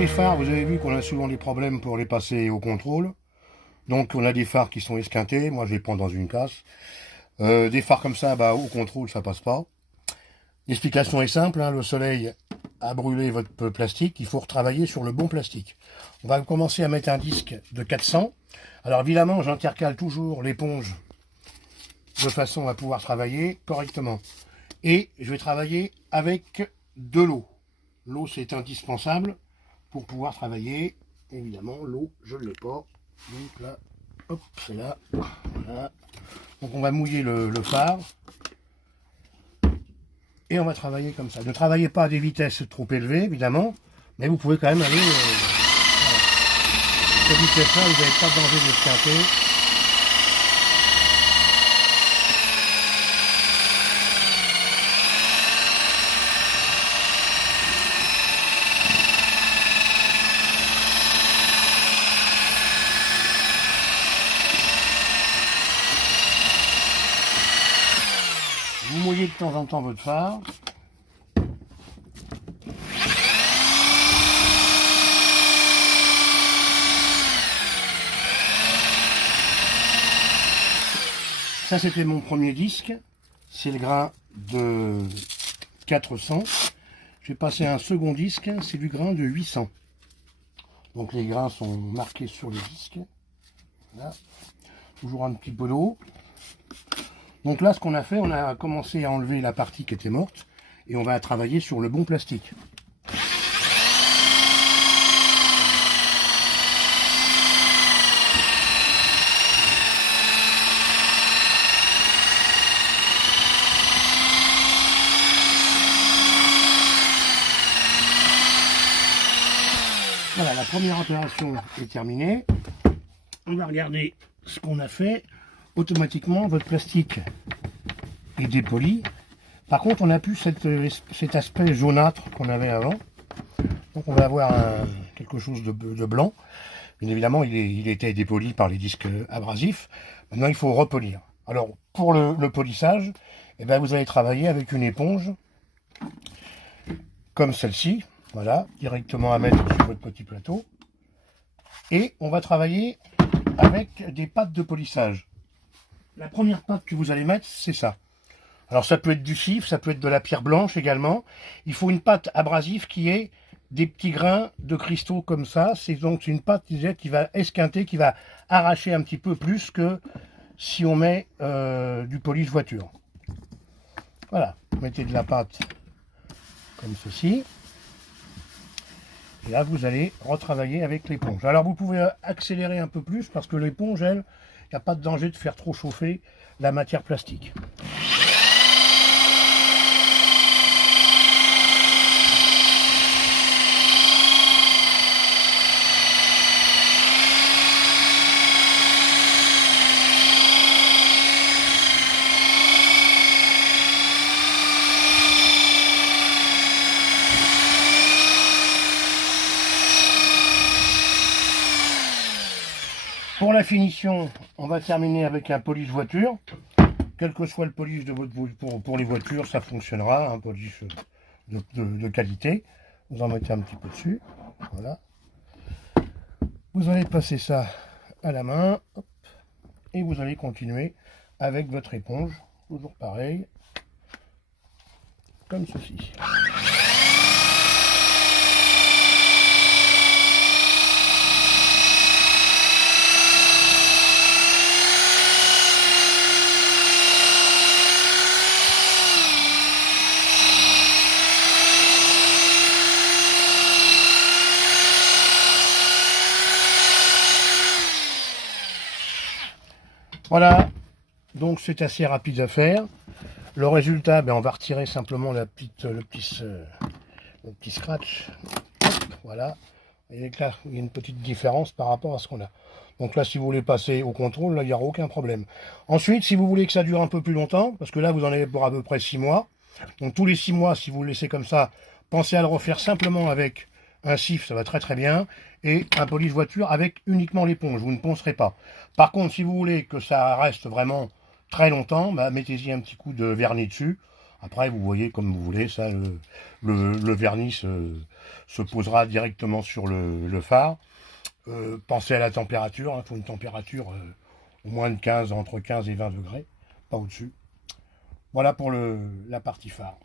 les phares, vous avez vu qu'on a souvent des problèmes pour les passer au contrôle. Donc on a des phares qui sont esquintés, moi je les prends dans une casse. Des phares comme ça, au contrôle ça passe pas. L'explication est simple, hein, le soleil a brûlé votre plastique, il faut retravailler sur le bon plastique. On va commencer à mettre un disque de 400. Alors évidemment j'intercale toujours l'éponge de façon à pouvoir travailler correctement. Et je vais travailler avec de l'eau. L'eau c'est indispensable pour pouvoir travailler. Évidemment l'eau je ne l'ai pas. Donc là, hop, c'est là. Voilà. Donc on va mouiller le phare. Et on va travailler comme ça. Ne travaillez pas à des vitesses trop élevées, évidemment. Mais vous pouvez quand même aller... voilà. Cette vitesse-là, vous n'avez pas de danger de esquinter. Vous mouillez de temps en temps votre phare. Ça c'était mon premier disque. C'est le grain de 400. Je vais passer à un second disque. C'est du grain de 800. Donc les grains sont marqués sur le disque. Voilà. Toujours un petit peu d'eau. Donc là, ce qu'on a fait, on a commencé à enlever la partie qui était morte et on va travailler sur le bon plastique. Voilà, la première opération est terminée. On va regarder ce qu'on a fait. Automatiquement votre plastique est dépoli. Par contre on n'a plus cet aspect jaunâtre qu'on avait avant. Donc on va avoir quelque chose de blanc. Bien évidemment il était dépoli par les disques abrasifs. Maintenant il faut repolir. Alors pour le polissage, vous allez travailler avec une éponge comme celle-ci. Voilà, directement à mettre sur votre petit plateau. Et on va travailler avec des pâtes de polissage. La première pâte que vous allez mettre, c'est ça. Alors ça peut être du cif, ça peut être de la pierre blanche également. Il faut une pâte abrasive qui ait des petits grains de cristaux comme ça. C'est donc une pâte qui va esquinter, qui va arracher un petit peu plus que si on met du polish voiture. Voilà, mettez de la pâte comme ceci. Et là vous allez retravailler avec l'éponge. Alors vous pouvez accélérer un peu plus parce que l'éponge, elle, il n'y a pas de danger de faire trop chauffer la matière plastique. Pour la finition, on va terminer avec un polish voiture. Quel que soit le polish de votre pour les voitures, ça fonctionnera. Un polish de qualité. Vous en mettez un petit peu dessus. Voilà. Vous allez passer ça à la main. Hop, et vous allez continuer avec votre éponge. Toujours pareil. Comme ceci. Voilà, donc c'est assez rapide à faire. Le résultat, on va retirer simplement le petit scratch. Hop, voilà. Et là, il y a une petite différence par rapport à ce qu'on a. Donc là, si vous voulez passer au contrôle, là, il n'y aura aucun problème. Ensuite, si vous voulez que ça dure un peu plus longtemps, parce que là, vous en avez pour à peu près 6 mois. Donc tous les 6 mois, si vous le laissez comme ça, pensez à le refaire simplement avec un cif, ça va très très bien, et un polish voiture avec uniquement l'éponge, vous ne poncerez pas. Par contre, si vous voulez que ça reste vraiment très longtemps, mettez-y un petit coup de vernis dessus, Après, vous voyez comme vous voulez, ça, le vernis se posera directement sur le phare. Pensez à la température, il faut une température au moins de 15, entre 15 et 20 degrés, pas au-dessus. Voilà pour la partie phare.